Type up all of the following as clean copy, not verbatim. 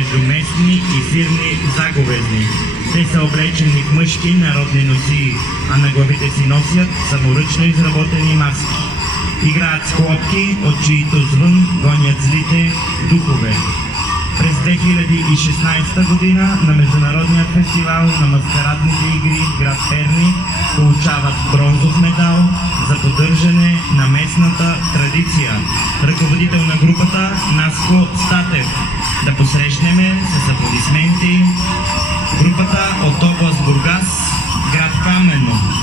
между местни и фирми заговезни. Те са облечени в мъжки народни носии, а на главите си носят саморъчно изработени маски. Играят с хлопки, от чието звън гонят злите духове. През 2016 година на Международния фестивал на маскарадните игри в град Перник получават бронзов медал за поддържане на местната традиция. Ръководител на групата Наско Статев. Да посрещнем с аплодисменти групата от област Бургас, град Камено.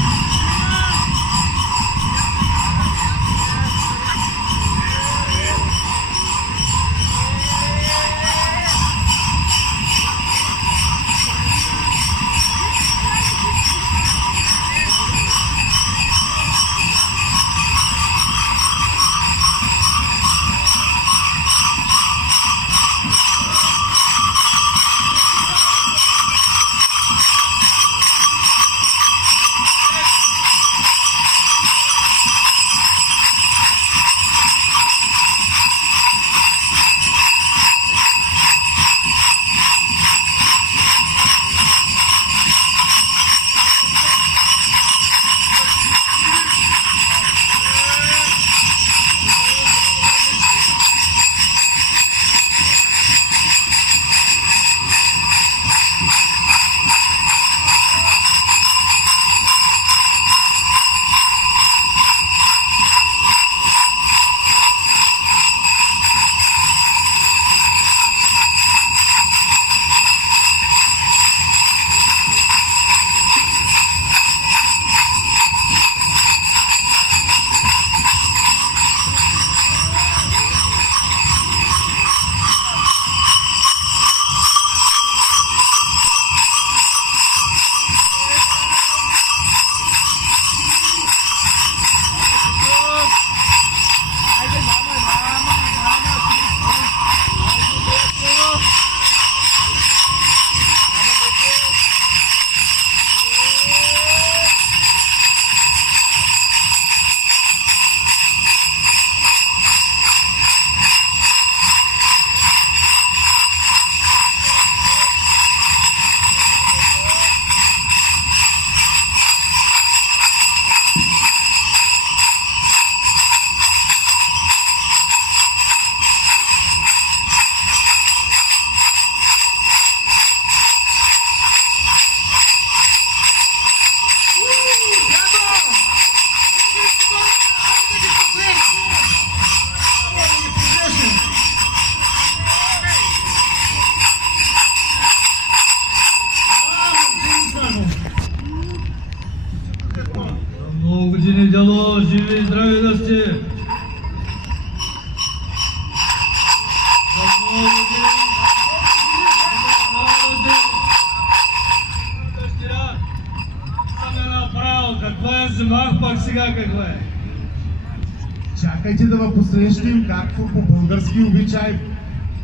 Чакайте да ме посрещим, както по български обичай,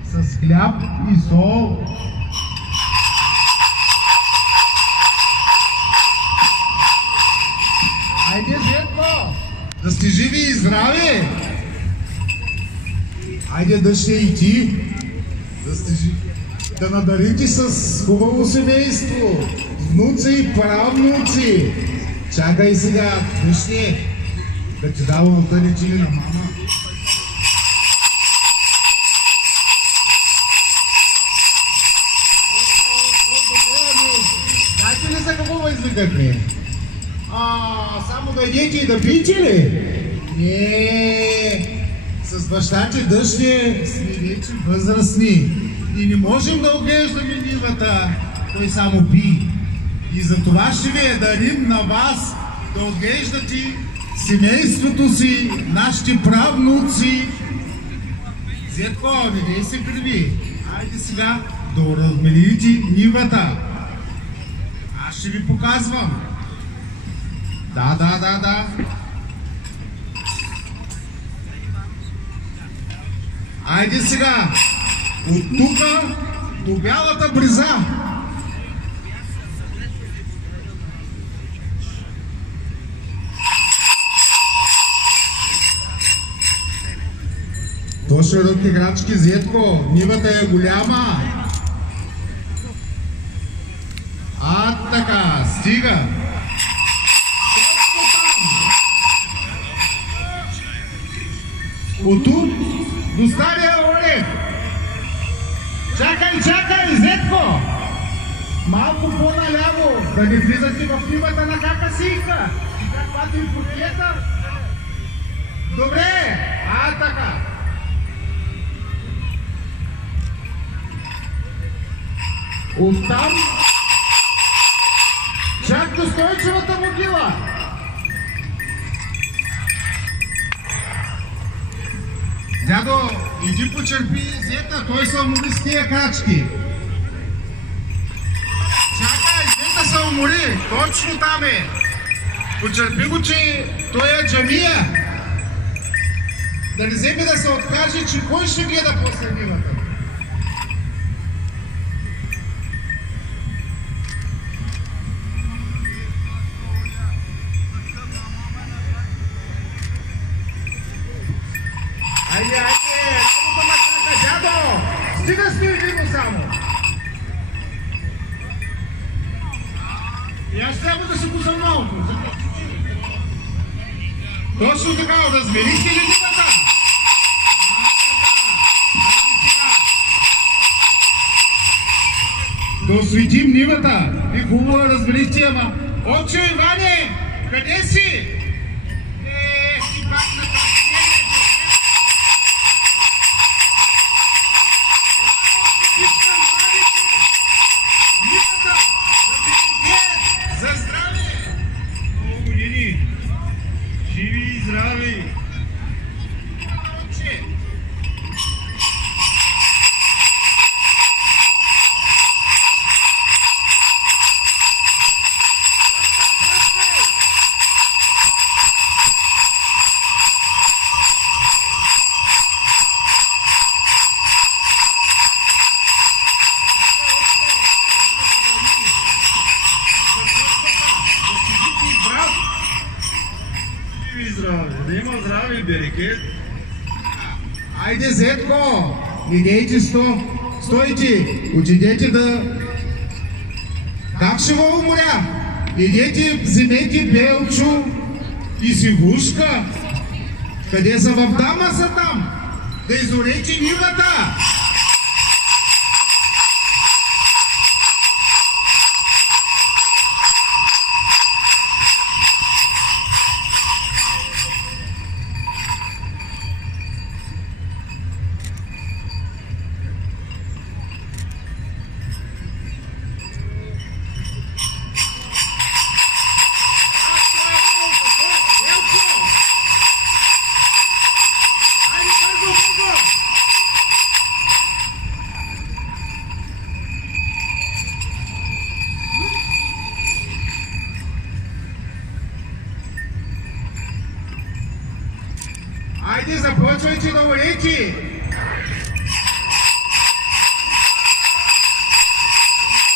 с хляб и сол. Айде, Зетко, да сте живи и здрави! Айде, дъще и ти, да сте живи. Да надарите с хубаво семейство, внуци и правнуци. Чакай сега, дъще, да ти дава на тъни чили на мама. Знаете ли за какво ме извикахме? Само да идете и да пиете ли? Не, с баща ти дъще сме вече възрастни и не можем да оглеждаме нивата, той само пи. И за това ще ви дарим на вас да отглеждате семейството си, нашите правнуци. Зетко, не дей се криви. Айде сега да размените нивата. Аз ще ви показвам. Да. Айде сега, от тука до бялата бреза. То ще дадат играчки, Зетко, нивата е голяма. стига. От тук до Стария Олег. Чакай, Зетко! Малко по-наляво, да не влизате в климата на какасийка. И каквато и порелета. Добре, така. Оттам чак до Стойчевата могила. Дядо, иди почерпи Зета, той се умори с тия крачки. Чакай, Зета се умори, точно там е. Почерпи го, че той е джамия. Да не вземе да се откаже, че кой ще гледа после нивата. Айде, работа ма чака, дядо! Стига снимки го само! И аз трябва да се го за малко. Точно така, размерихте ли нивата? Да осветим нивата! И хубаво размерихте, ама... Отче, Иване! Къде си? Си пак на търсението! Нивата! За здраве! Много години! Живи и здрави! Отче! Да има здраве, берекет. Айде, Зетко, идейте стойте, отидете да... Как ще го уморя? Идете, вземете Белчо и Сивушка. Къде са? В Дама са там. Да изорете нивата. Айде, започвайте да орете!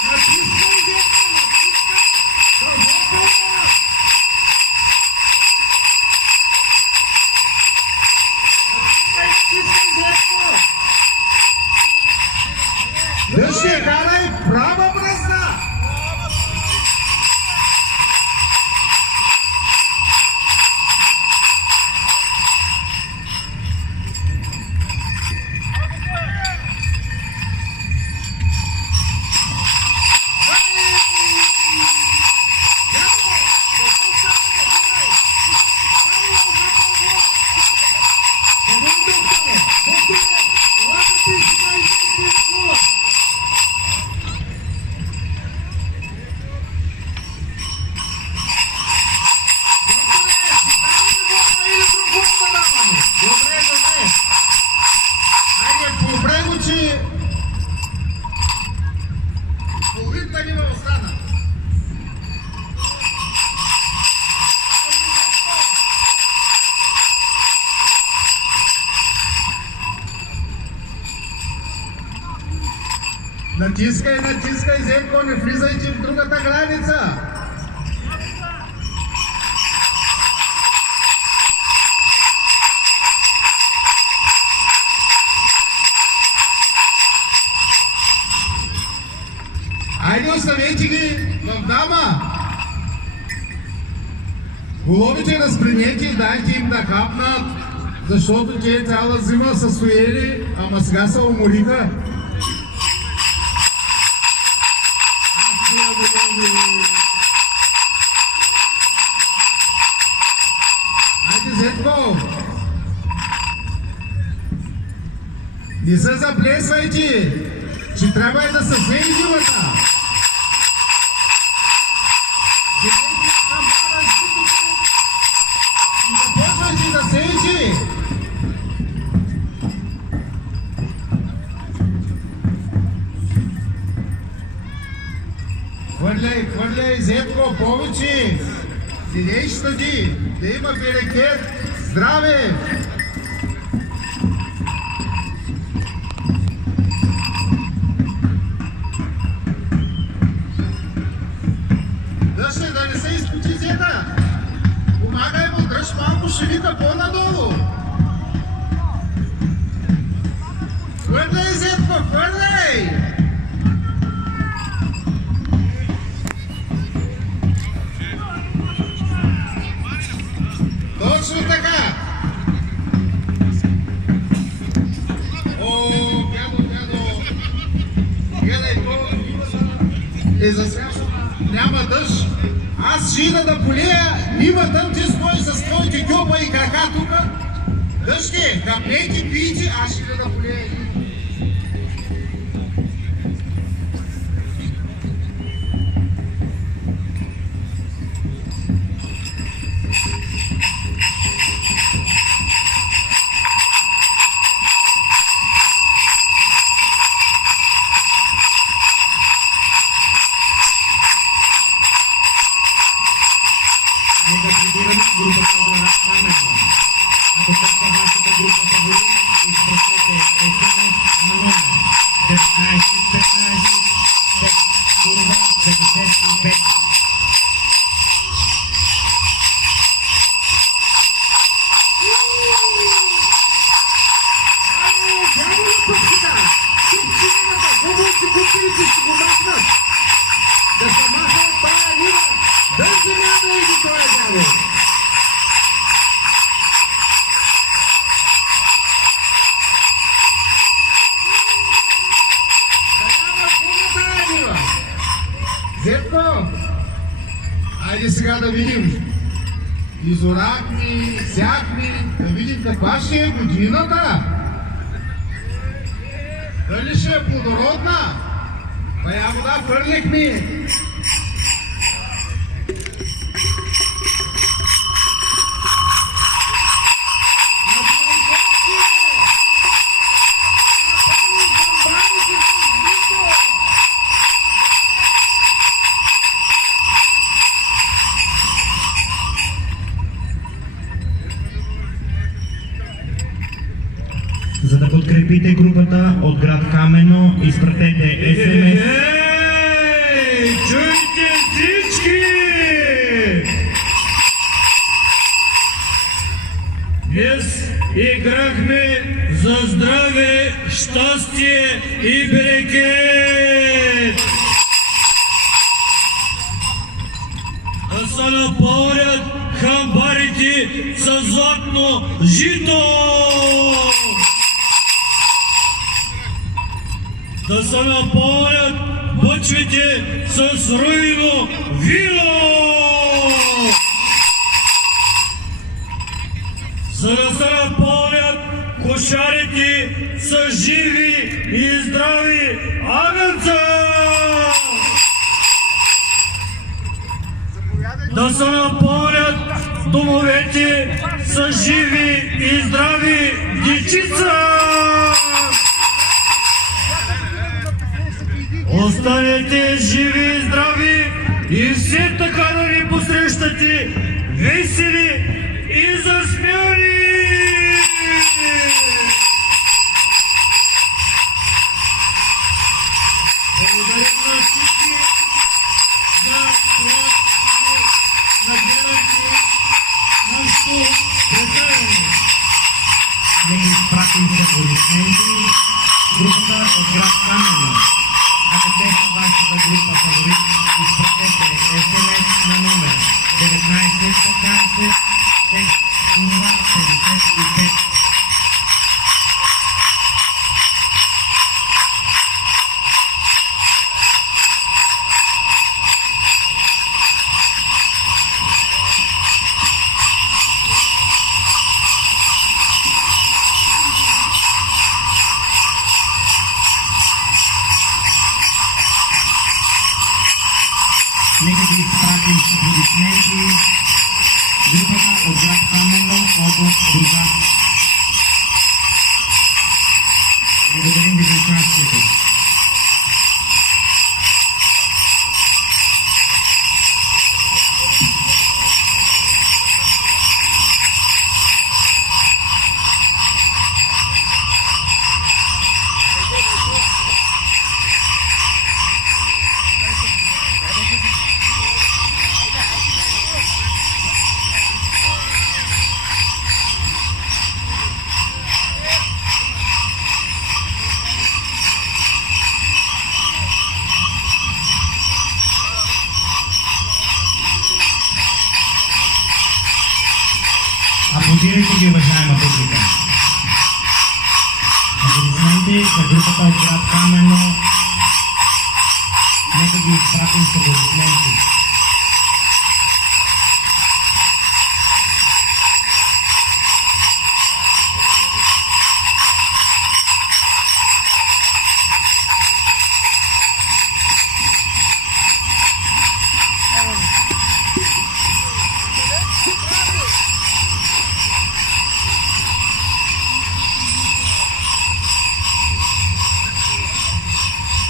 Натискай, Зетко, натискай! Дълбоко! Натискай, Зетко! Дъжте, карай права бръзна! Натискай, Зетко, не влизайте в другата граница! Айде, оставете ги в Дама! Головите разпринете и дайте им да хапнат, защото те цяла зима са стоели, ама сега се умориха. Айде, Зетко! Не се заплесвайте, че трябва и да се смени живота. Започвайте да сеете. Хвърляй, Зетко, повече. Сидей щади, да има берекет, здраве. Дъще, да не се изпути, Зета. Помагай му, дръж малко шевика по-надолу. Хвърляй, Зетко, хвърляй! Точно така! О, дядо! Гледай, то е засящо. Няма дъжд. Аз ще ида да полея нивата, ти стоиш с твоите гьоба и крака тука. Дъжки, капнете, пийте, аз ще ида да полея. Нека прибираме групата Оград Камено. Ако така вашата група фаворит, изпратете SMS на номер 1915 5 55. Да се маха от тая нива, да се няма и до това дядо. Да няма по тая нива. Зетко, айде сега да видим. Изорахме, сяхме, да видим каква ще е годината. Дали ще е плодородна? Тая вода хвърлихме. За да подкрепите групата от град Камено, изпратете SMS. Ей, чуйте всички! Днес играхме за здраве, щастие и берекет! Да се напълнят хамбарите с златно жито! Да се напълнят бъчвите с руйно вино! За да се напълнят кошарите с живи и здрави агънца! Да се напълнят домовете с живи и здрави дечица! Останете живи и здрави и все така да ни посрещате весели и засмяни! Благодаря на всички за това, че нагледахте нашето представяне. Нека изпратим аплодисменти групата от град Камено. Ако те са вашата група фаворит, изпратете SMS на номер 1915 20, текст Турова 55. Нека ги изпратим с аплодисменти групата от град Камено, област Бургас. Благодарим ви за участието. Аплодирайте ги, уважаема публика. Аплодисменти за групата от град Камено. Нека ги изпратим с аплодисменти.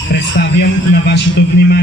Представям на вашето внимание